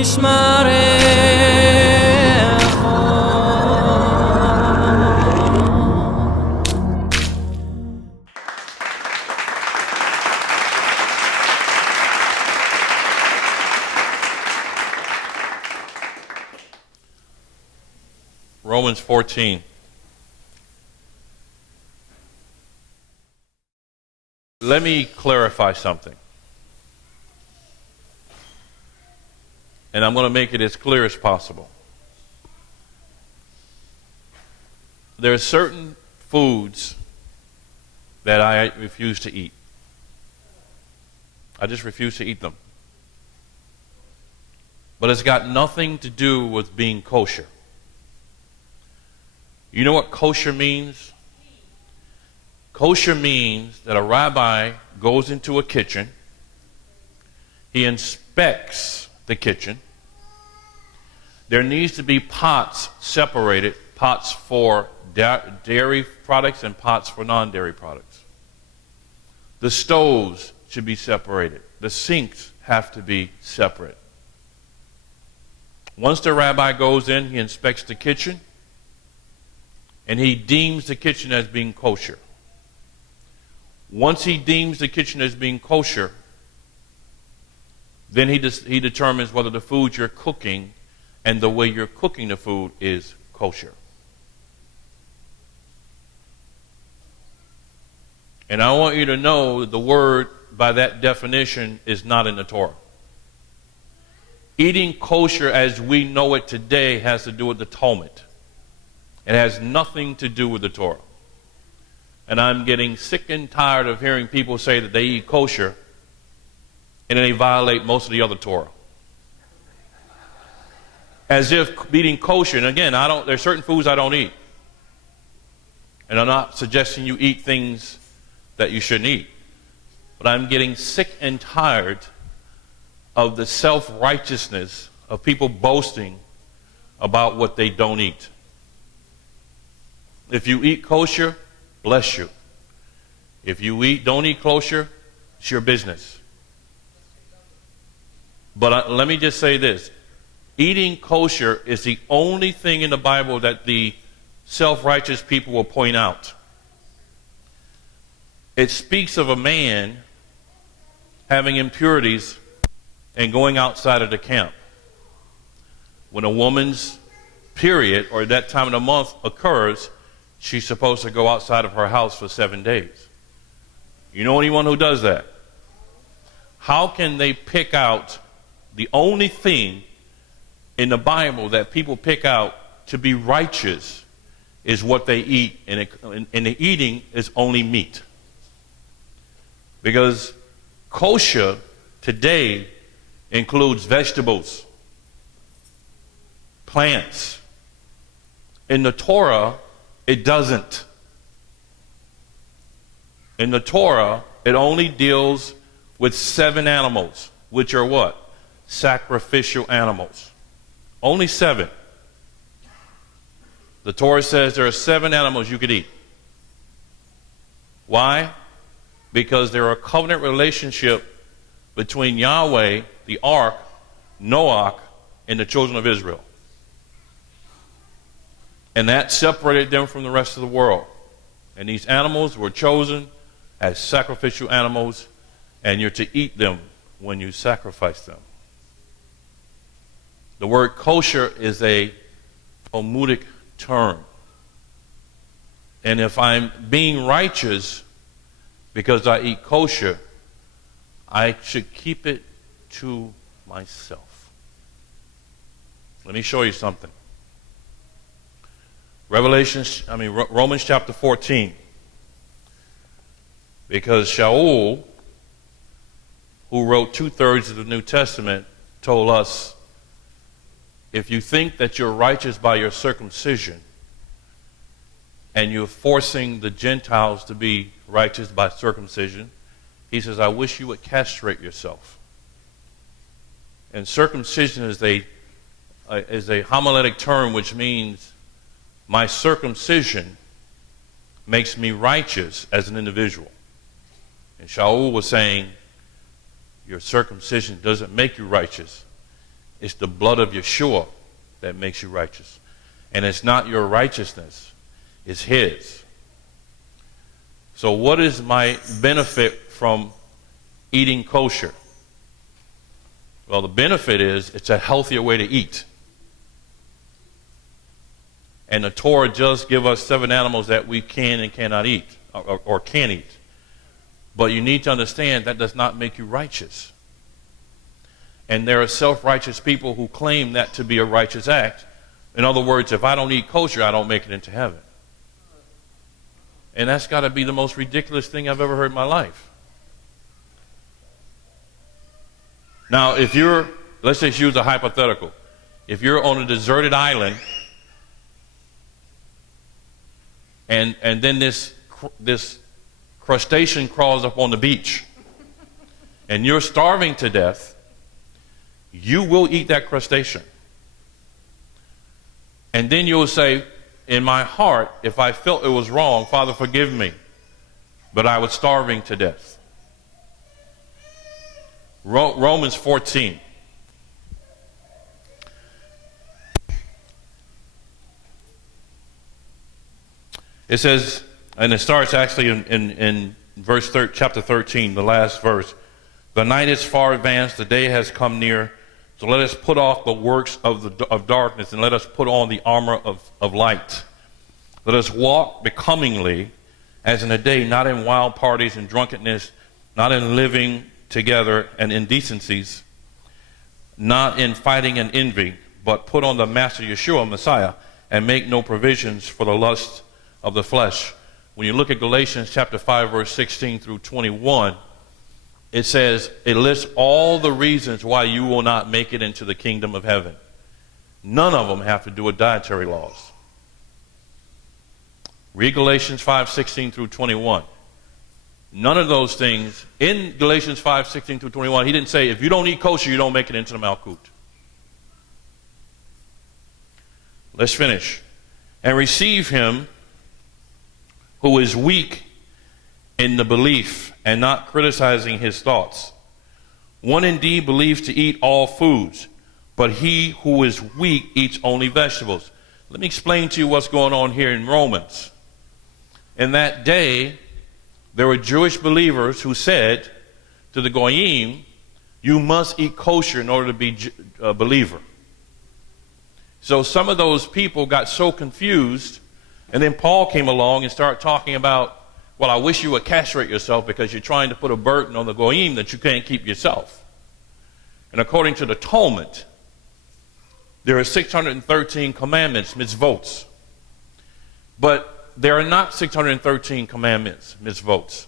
Romans 14. Let me clarify something. And I'm going to make it as clear as possible. There are certain foods that I refuse to eat. I just refuse to eat them. But it's got nothing to do with being kosher. You know what kosher means? Kosher means that a rabbi goes into a kitchen, he inspects the kitchen. There needs to be pots separated, pots for dairy products and pots for non-dairy products. The stoves should be separated. The sinks have to be separate. Once the rabbi goes in, he inspects the kitchen, and he deems the kitchen as being kosher. Once he deems the kitchen as being kosher, then he determines whether the food you're cooking and the way you're cooking the food is kosher. And I want you to know that the word, by that definition, is not in the Torah. Eating kosher as we know it today has to do with the Talmud. It has nothing to do with the Torah. And I'm getting sick and tired of hearing people say that they eat kosher and then they violate most of the other Torah. As if eating kosher, and again, there's certain foods I don't eat. And I'm not suggesting you eat things that you shouldn't eat. But I'm getting sick and tired of the self-righteousness of people boasting about what they don't eat. If you eat kosher, bless you. If you don't eat kosher, it's your business. But let me just say this. Eating kosher is the only thing in the Bible that the self-righteous people will point out. It speaks of a man having impurities and going outside of the camp. When a woman's period or that time of the month occurs, she's supposed to go outside of her house for 7 days. You know anyone who does that? How can they pick out the only thing in the Bible that people pick out to be righteous is what they eat, and the eating is only meat? Because kosher today includes vegetables, plants. In the Torah, it doesn't. In the Torah, it only deals with 7 animals, which are what? Sacrificial animals. Only 7. The Torah says there are 7 animals you could eat. Why? Because there are a covenant relationship between Yahweh, the ark, Noah, and the children of Israel. And that separated them from the rest of the world. And these animals were chosen as sacrificial animals, and you're to eat them when you sacrifice them. The word kosher is a Talmudic term. And if I'm being righteous because I eat kosher, I should keep it to myself. Let me show you something. Romans chapter 14. Because Shaul, who wrote 2/3 of the New Testament, told us, if you think that you're righteous by your circumcision and you're forcing the Gentiles to be righteous by circumcision, he says, I wish you would castrate yourself. And circumcision is a homiletic term which means my circumcision makes me righteous as an individual. And Shaul was saying, your circumcision doesn't make you righteous. It's the blood of Yeshua that makes you righteous. And it's not your righteousness, it's his. So what is my benefit from eating kosher? Well, the benefit is it's a healthier way to eat. And the Torah does give us 7 animals that we can and cannot eat, or can eat. But you need to understand that does not make you righteous. And there are self-righteous people who claim that to be a righteous act. In other words, if I don't eat kosher, I don't make it into heaven. And that's got to be the most ridiculous thing I've ever heard in my life. Now, if you're, let's just use a hypothetical. If you're on a deserted island, and then this crustacean crawls up on the beach, and you're starving to death, you will eat that crustacean. And then you'll say, in my heart, if I felt it was wrong, Father, forgive me, but I was starving to death. Romans 14. It says, and it starts actually in chapter 13, the last verse. The night is far advanced, the day has come near. So let us put off the works of darkness, and let us put on the armor of light. Let us walk becomingly as in the day, not in wild parties and drunkenness, not in living together and indecencies, not in fighting and envy, but put on the Master Yeshua, Messiah, and make no provisions for the lust of the flesh. When you look at Galatians chapter 5, verse 16 through 21, it says, it lists all the reasons why you will not make it into the kingdom of heaven. None of them have to do with dietary laws. Read Galatians 5:16 through 21. None of those things, in Galatians 5:16 through 21, he didn't say, if you don't eat kosher, you don't make it into the Malkut. Let's finish. And receive him who is weak in the belief, and not criticizing his thoughts. One indeed believes to eat all foods, but he who is weak eats only vegetables. Let me explain to you what's going on here in Romans. In that day, there were Jewish believers who said to the Goyim, you must eat kosher in order to be a believer. So some of those people got so confused, and then Paul came along and started talking about, well, I wish you would castrate yourself because you're trying to put a burden on the Goyim that you can't keep yourself. And according to the Talmud, there are 613 commandments, mitzvot. But there are not 613 commandments, mitzvot.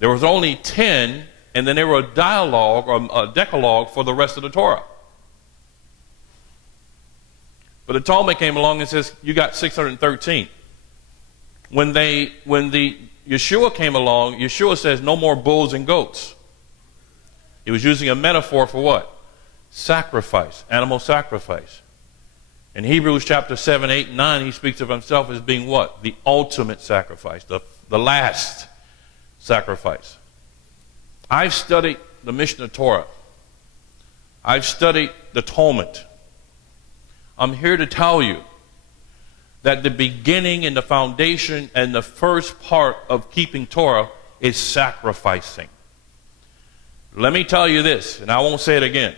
There was only 10, and then there were a dialogue or a decalogue for the rest of the Torah. But the Talmud came along and says, you got 613. When the Yeshua came along, Yeshua says no more bulls and goats. He was using a metaphor for what? Sacrifice, animal sacrifice. In Hebrews chapter 7, 8, and 9, he speaks of himself as being what? The ultimate sacrifice, the last sacrifice. I've studied the Mishnah Torah. I've studied the Talmud. I'm here to tell you that the beginning and the foundation and the first part of keeping Torah is sacrificing. Let me tell you this, and I won't say it again.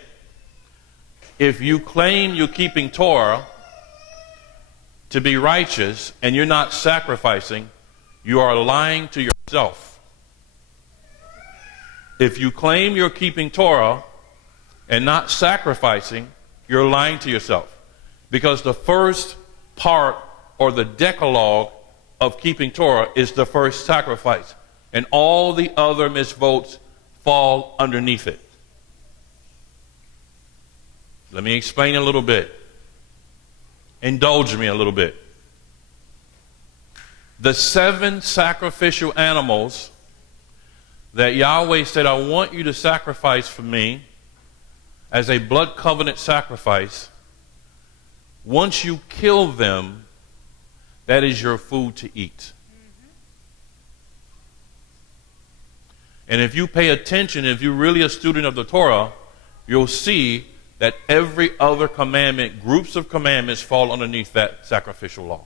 If you claim you're keeping Torah to be righteous and you're not sacrificing, you are lying to yourself. If you claim you're keeping Torah and not sacrificing, you're lying to yourself. Because the first part or the decalogue of keeping Torah is the first sacrifice. And all the other mitzvot fall underneath it. Let me explain a little bit. Indulge me a little bit. The 7 sacrificial animals that Yahweh said, I want you to sacrifice for me as a blood covenant sacrifice, once you kill them, that is your food to eat. And if you pay attention, if you're really a student of the Torah, you'll see that every other commandment, groups of commandments, fall underneath that sacrificial law.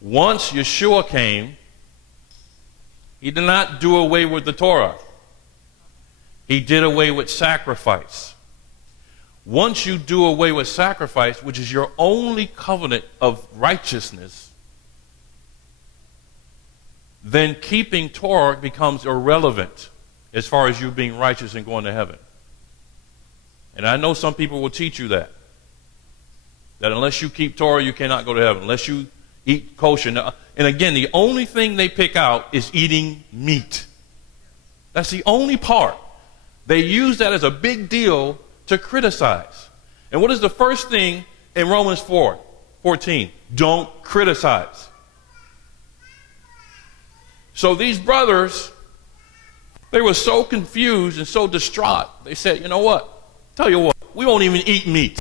Once Yeshua came, he did not do away with the Torah. He did away with sacrifice. Once you do away with sacrifice, which is your only covenant of righteousness, then keeping Torah becomes irrelevant as far as you being righteous and going to heaven. And I know some people will teach you that unless you keep Torah, you cannot go to heaven, unless you eat kosher. Now, and again, the only thing they pick out is eating meat. That's the only part. They use that as a big deal to criticize. And what is the first thing in Romans 4:14? Don't criticize. So these brothers, they were so confused and so distraught. They said, you know what? Tell you what, we won't even eat meat.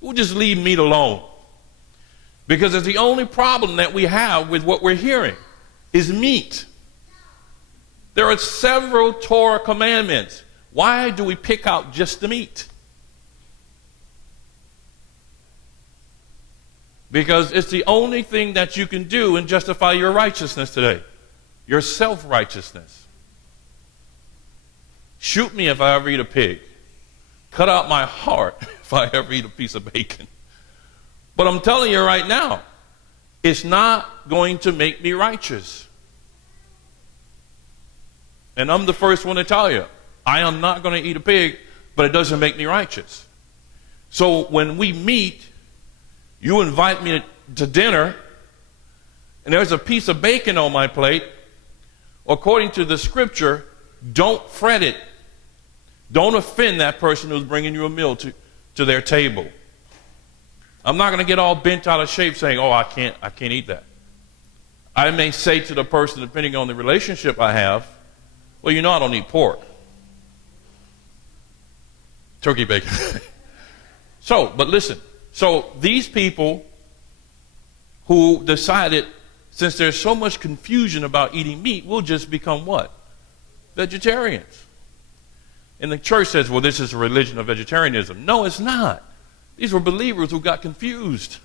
We'll just leave meat alone. Because it's the only problem that we have with what we're hearing is meat. There are several Torah commandments. Why do we pick out just the meat? Because it's the only thing that you can do and justify your righteousness today. Your self-righteousness. Shoot me if I ever eat a pig. Cut out my heart if I ever eat a piece of bacon. But I'm telling you right now, it's not going to make me righteous. And I'm the first one to tell you, I am not going to eat a pig, but it doesn't make me righteous. So when we meet, you invite me to dinner, and there's a piece of bacon on my plate. According to the scripture, don't fret it. Don't offend that person who's bringing you a meal to their table. I'm not going to get all bent out of shape saying, oh, I can't eat that. I may say to the person, depending on the relationship I have, well, you know I don't eat pork. Turkey bacon. But listen. So these people who decided, since there's so much confusion about eating meat, we'll just become what? Vegetarians. And the church says, well, this is a religion of vegetarianism. No, it's not. These were believers who got confused.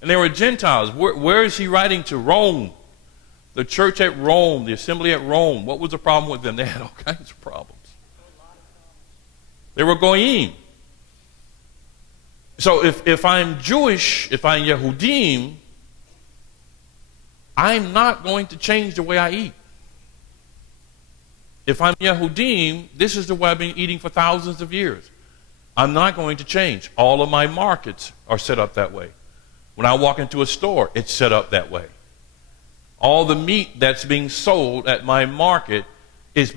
And they were Gentiles. Where is he writing to? Rome. The church at Rome, the assembly at Rome. What was the problem with them? They had all kinds of problems. They were goyim. So if I'm Jewish, if I'm Yehudim, I'm not going to change the way I eat. If I'm Yehudim, this is the way I've been eating for thousands of years. I'm not going to change. All of my markets are set up that way. When I walk into a store, it's set up that way. All the meat that's being sold at my market is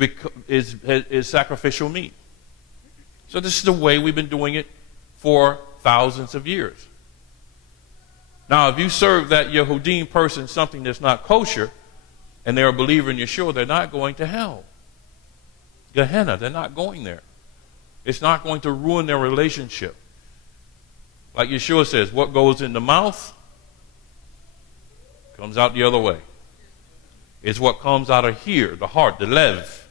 sacrificial meat. So this is the way we've been doing it for thousands of years. Now, if you serve that Yehudim person something that's not kosher, and they're a believer in Yeshua, they're not going to hell. Gehenna, they're not going there. It's not going to ruin their relationship. Like Yeshua says, what goes in the mouth comes out the other way. It's what comes out of here, the heart, the lev,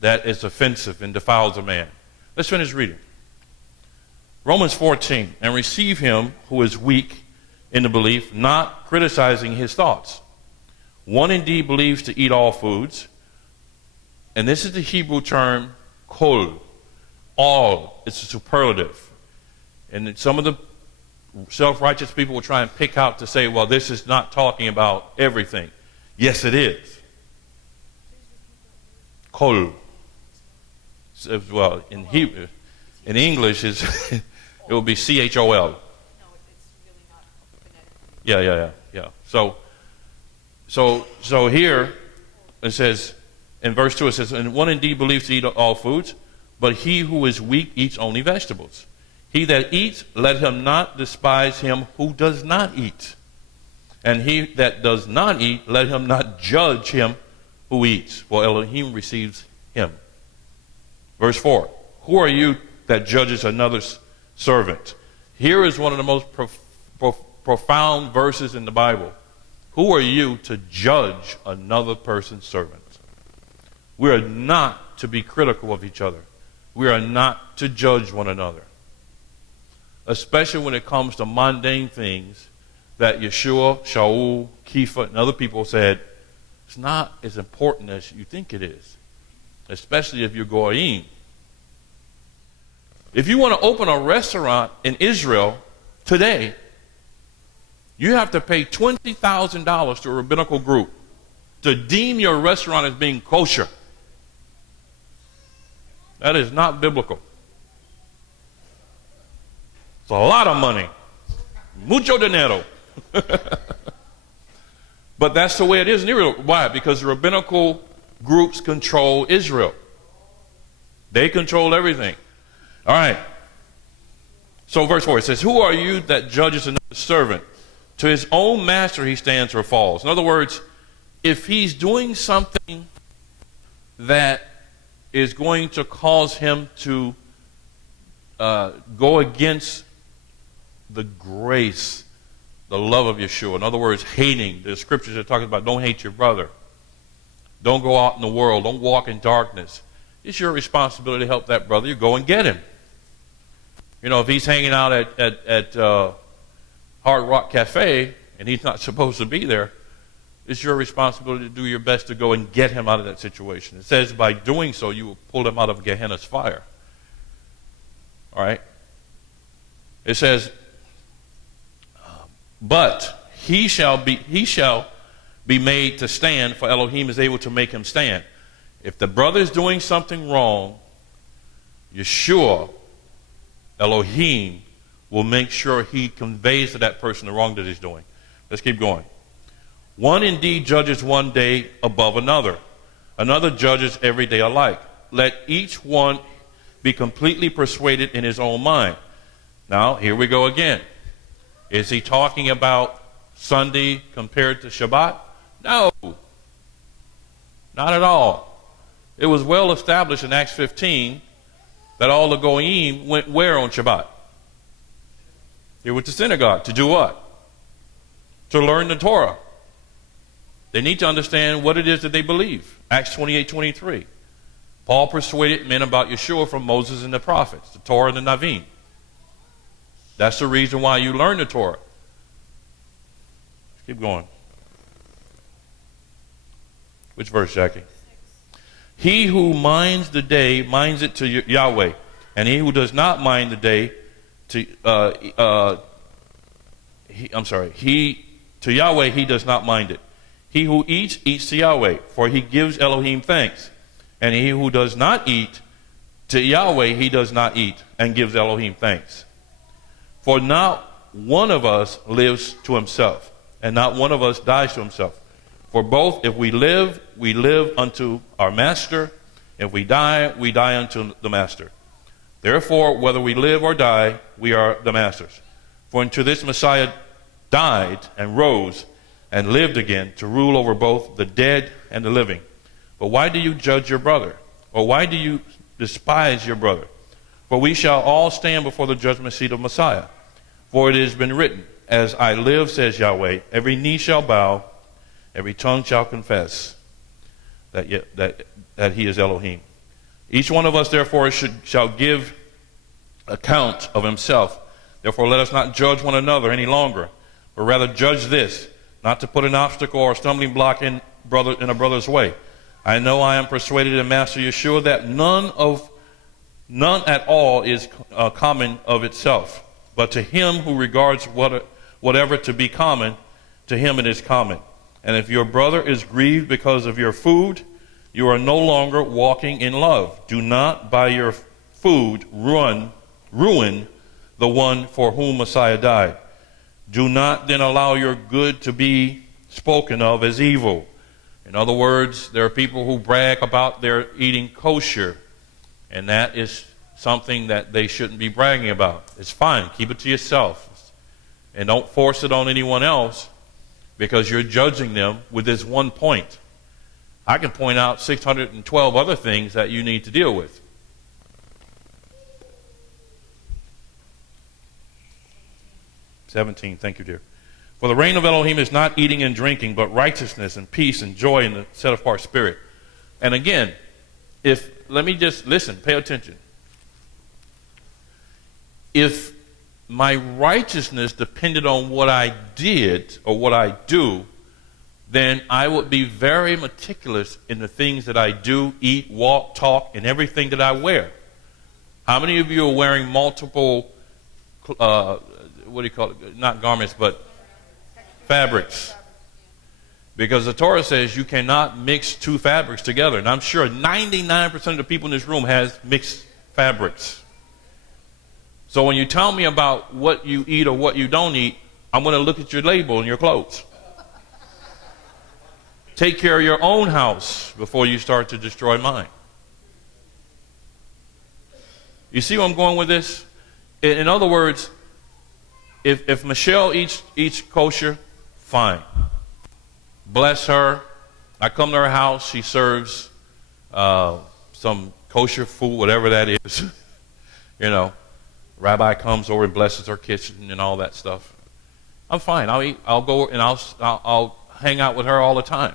that is offensive and defiles a man. Let's finish reading. Romans 14, and receive him who is weak in the belief, not criticizing his thoughts. One indeed believes to eat all foods, and this is the Hebrew term kol, all. It's a superlative. And some of the self-righteous people will try and pick out to say, well, this is not talking about everything. Yes, it is. Kol. Well, in Hebrew, in English, it will be CHOL. No, it's really not phonetically. Yeah. So here it says, in verse 2, it says, and one indeed believes to eat all foods, but he who is weak eats only vegetables. He that eats, let him not despise him who does not eat. And he that does not eat, let him not judge him who eats, for Elohim receives him. Verse 4, who are you that judges another's servant? Here is one of the most profound verses in the Bible. Who are you to judge another person's servant? We are not to be critical of each other. We are not to judge one another, especially when it comes to mundane things that Yeshua, Shaul, Kepha, and other people said, it's not as important as you think it is, especially if you're Goyim. If you want to open a restaurant in Israel today, you have to pay $20,000 to a rabbinical group to deem your restaurant as being kosher. That is not biblical. It's a lot of money. Mucho dinero. But that's the way it is in Israel. Why? Because the rabbinical groups control Israel. They control everything. All right. So verse 4, it says, who are you that judges another servant? To his own master he stands or falls. In other words, if he's doing something that is going to cause him to go against the grace, the love of Yeshua. In other words, hating. The scriptures are talking about don't hate your brother. Don't go out in the world. Don't walk in darkness. It's your responsibility to help that brother. You go and get him. You know, if he's hanging out at Hard Rock Cafe and he's not supposed to be there, it's your responsibility to do your best to go and get him out of that situation. It says by doing so, you will pull him out of Gehenna's fire. All right? It says, but he shall be made to stand, for Elohim is able to make him stand. If the brother is doing something wrong, Yeshua, Elohim, will make sure he conveys to that person the wrong that he's doing. Let's keep going. One indeed judges one day above another. Another judges every day alike. Let each one be completely persuaded in his own mind. Now, here we go again. Is he talking about Sunday compared to Shabbat? No. Not at all. It was well established in Acts 15 that all the Goyim went where on Shabbat? They went to synagogue. To do what? To learn the Torah. They need to understand what it is that they believe. Acts 28:23. Paul persuaded men about Yeshua from Moses and the prophets, the Torah and the Navim. That's the reason why you learn the Torah. Let's keep going. Which verse, Jackie? 6. He who minds the day minds it to Yahweh, and he who does not mind the day to to Yahweh he does not mind it. He who eats to Yahweh, for he gives Elohim thanks. And he who does not eat, to Yahweh he does not eat, and gives Elohim thanks. For not one of us lives to himself, and not one of us dies to himself. For both, if we live unto our master. If we die unto the master. Therefore, whether we live or die, we are the master's. For unto this Messiah died and rose and lived again to rule over both the dead and the living. But why do you judge your brother? Or why do you despise your brother? For we shall all stand before the judgment seat of Messiah. For it has been written, as I live, says Yahweh, every knee shall bow, every tongue shall confess that he is Elohim. Each one of us, therefore, shall give account of himself. Therefore, let us not judge one another any longer, but rather judge this, not to put an obstacle or a stumbling block in a brother's way. I know I am persuaded in Master Yeshua that none at all is common of itself, but to him who regards whatever to be common, to him it is common. And if your brother is grieved because of your food, you are no longer walking in love. Do not by your food ruin the one for whom Messiah died. Do not then allow your good to be spoken of as evil. In other words, there are people who brag about their eating kosher, and that is something that they shouldn't be bragging about. It's fine. Keep it to yourself. And don't force it on anyone else because you're judging them with this one point. I can point out 612 other things that you need to deal with. "17, thank you, dear. For the reign of Elohim is not eating and drinking, but righteousness and peace and joy in the set-apart spirit." And again, Let me just listen, pay attention. If my righteousness depended on what I did or what I do, then I would be very meticulous in the things that I do, eat, walk, talk, and everything that I wear. How many of you are wearing multiple, what do you call it? Not garments, but fabrics. Because the Torah says you cannot mix two fabrics together. And I'm sure 99% of the people in this room has mixed fabrics. So when you tell me about what you eat or what you don't eat, I'm going to look at your label and your clothes. Take care of your own house before you start to destroy mine. You see where I'm going with this? In other words, if Michelle eats kosher, fine. Bless her. I come to her house. She serves some kosher food, whatever that is. You know, rabbi comes over and blesses her kitchen and all that stuff. I'm fine. I'll eat. I'll go and I'll hang out with her all the time.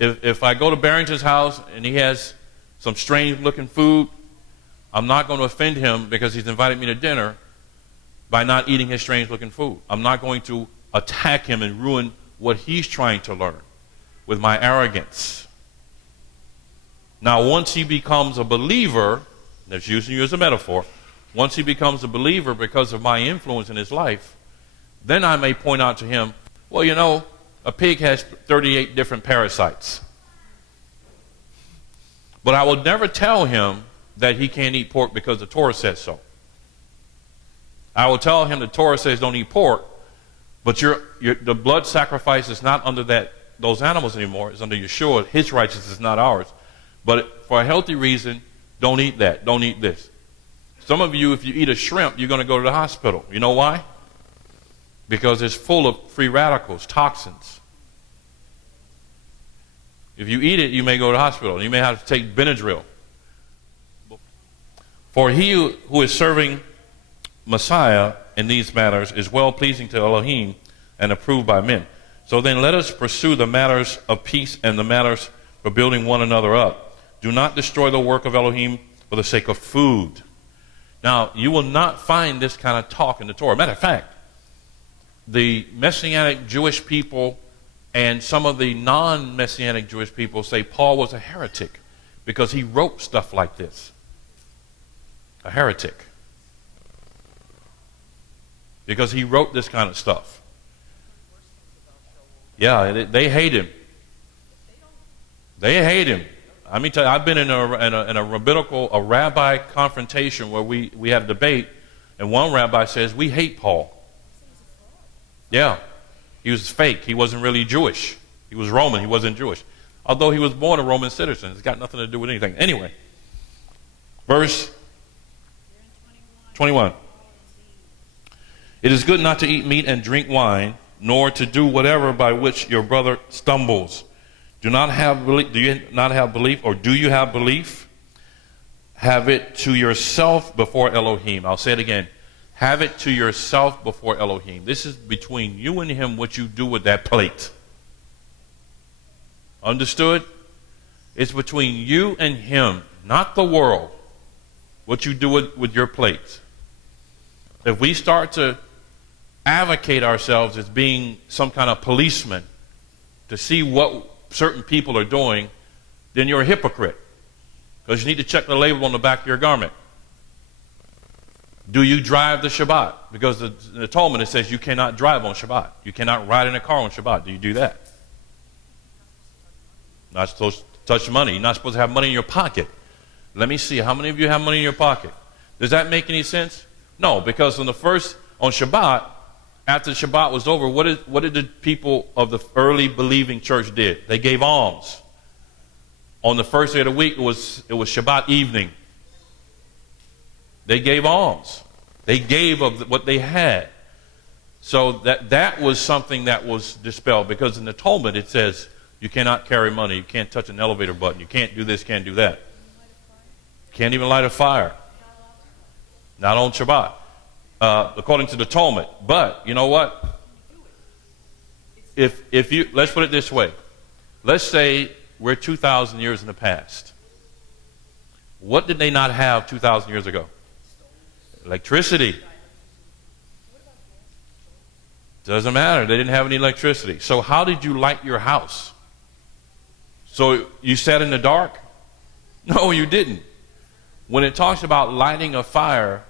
If I go to Barrington's house and he has some strange-looking food, I'm not going to offend him because he's invited me to dinner by not eating his strange-looking food. I'm not going to attack him and ruin what he's trying to learn with my arrogance. Now, once he becomes a believer, that's using you as a metaphor, once he becomes a believer because of my influence in his life, then I may point out to him, well, you know, a pig has 38 different parasites. But I will never tell him that he can't eat pork because the Torah says so. I will tell him the Torah says don't eat pork, but the blood sacrifice is not under those animals anymore. It's under Yeshua. His righteousness is not ours. But for a healthy reason, don't eat that. Don't eat this. Some of you, if you eat a shrimp, you're going to go to the hospital. You know why? Because it's full of free radicals, toxins. If you eat it, you may go to the hospital. You may have to take Benadryl. For he who is serving Messiah in these matters is well-pleasing to Elohim and approved by men. So then let us pursue the matters of peace and the matters for building one another up. Do not destroy the work of Elohim for the sake of food. Now, you will not find this kind of talk in the Torah. Matter of fact, the Messianic Jewish people and some of the non-Messianic Jewish people say Paul was a heretic because he wrote stuff like this. A heretic. Because he wrote this kind of stuff. Yeah, they hate him. They hate him. I mean, I've been in a rabbinical, a rabbi confrontation where we had a debate, and one rabbi says, we hate Paul. Yeah, he was fake. He wasn't really Jewish. He was Roman. He wasn't Jewish. Although he was born a Roman citizen. It's got nothing to do with anything. Anyway, verse 21. It is good not to eat meat and drink wine, nor to do whatever by which your brother stumbles. Do you not have belief, or do you have belief? Have it to yourself before Elohim. I'll say it again. Have it to yourself before Elohim. This is between you and him, what you do with that plate. Understood? It's between you and him, not the world, what you do with your plate. If we start to advocate ourselves as being some kind of policeman to see what certain people are doing, then you're a hypocrite. Because you need to check the label on the back of your garment. Do you drive the Shabbat? Because in the Talmud it says you cannot drive on Shabbat. You cannot ride in a car on Shabbat. Do you do that? Not supposed to touch money. You're not supposed to have money in your pocket. Let me see. How many of you have money in your pocket? Does that make any sense? No, because on Shabbat, after Shabbat was over, what did the people of the early believing church did? They gave alms. On the first day of the week, it was Shabbat evening. They gave alms. They gave of what they had. So that was something that was dispelled, because in the Talmud it says you cannot carry money, you can't touch an elevator button, you can't do this, can't do that. Can't even light a fire. Not on Shabbat, according to the Talmud. But you know what? If you, let's put it this way. Let's say we're 2,000 years in the past. What did they not have 2,000 years ago? Electricity. Doesn't matter. They didn't have any electricity. So how did you light your house? So you sat in the dark? No, you didn't. When it talks about lighting a fire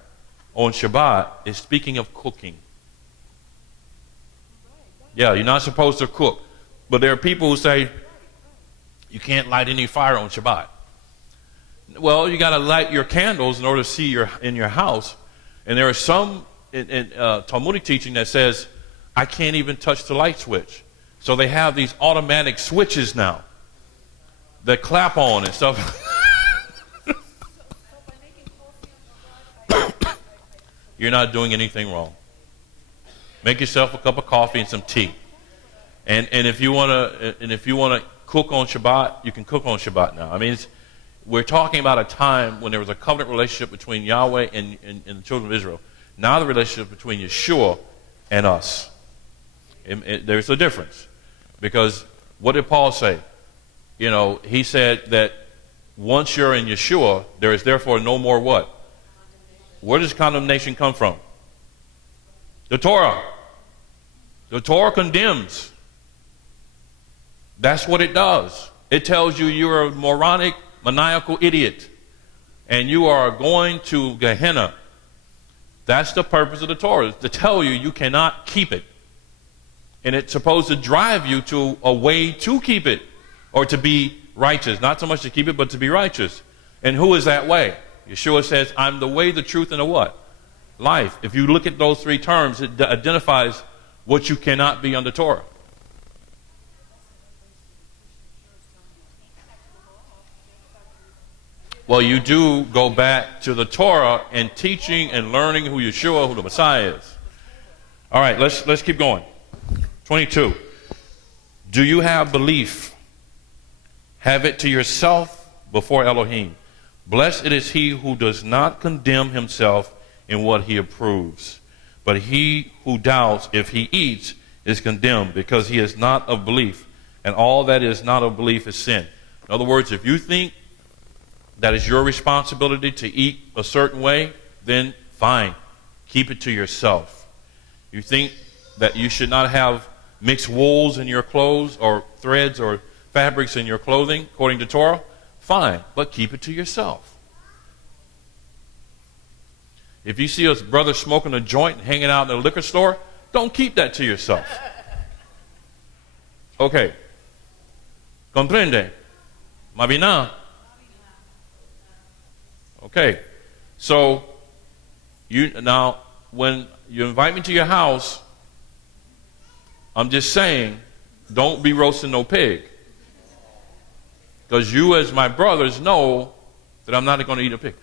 on Shabbat, it's speaking of cooking. Yeah, you're not supposed to cook. But there are people who say, you can't light any fire on Shabbat. Well, you got to light your candles in order to see in your house. And there are some in Talmudic teaching that says, I can't even touch the light switch. So they have these automatic switches now that clap on and stuff. You're not doing anything wrong. Make yourself a cup of coffee and some tea. And if you want to cook on Shabbat, you can cook on Shabbat now. I mean, we're talking about a time when there was a covenant relationship between Yahweh and the children of Israel. Now the relationship between Yeshua and us. There's a difference. Because what did Paul say? You know, he said that once you're in Yeshua, there is therefore no more what? Where does condemnation come from? The Torah. The Torah condemns. That's what it does. It tells you you're a moronic, maniacal idiot. And you are going to Gehenna. That's the purpose of the Torah, is to tell you you cannot keep it. And it's supposed to drive you to a way to keep it, or to be righteous. Not so much to keep it, but to be righteous. And who is that way? Yeshua says, I'm the way, the truth, and the what? Life. If you look at those three terms, it identifies what you cannot be under Torah. Well, you do go back to the Torah and teaching and learning who Yeshua, who the Messiah is. All right, let's keep going. 22. Do you have belief? Have it to yourself before Elohim. Blessed is he who does not condemn himself in what he approves. But he who doubts if he eats is condemned, because he is not of belief. And all that is not of belief is sin. In other words, if you think that is your responsibility to eat a certain way, then fine. Keep it to yourself. You think that you should not have mixed wools in your clothes, or threads or fabrics in your clothing, according to Torah? Fine, but keep it to yourself. If you see a brother smoking a joint and hanging out in a liquor store, don't keep that to yourself. Okay. Comprende? Mabina? Okay. So, now, when you invite me to your house, I'm just saying, don't be roasting no pig. Because you, as my brothers, know that I'm not going to eat a pig.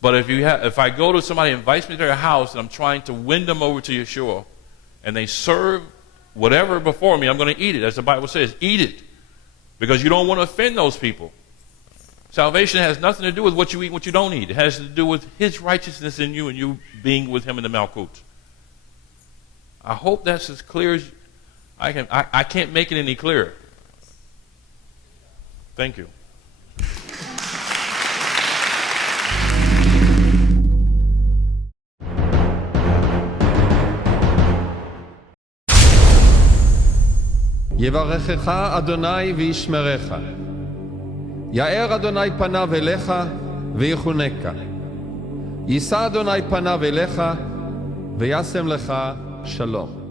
But if I go to somebody who invites me to their house and I'm trying to win them over to Yeshua, and they serve whatever before me, I'm going to eat it. As the Bible says, eat it. Because you don't want to offend those people. Salvation has nothing to do with what you eat and what you don't eat. It has to do with his righteousness in you and you being with him in the Malkut. I hope that's as clear as I can. I can't make it any clearer. Thank you. יברכך אדוני וישמרך. יאר אדוני פניו אליך ויחונקה. יישא אדוני פניו אליך וישם לך שלום.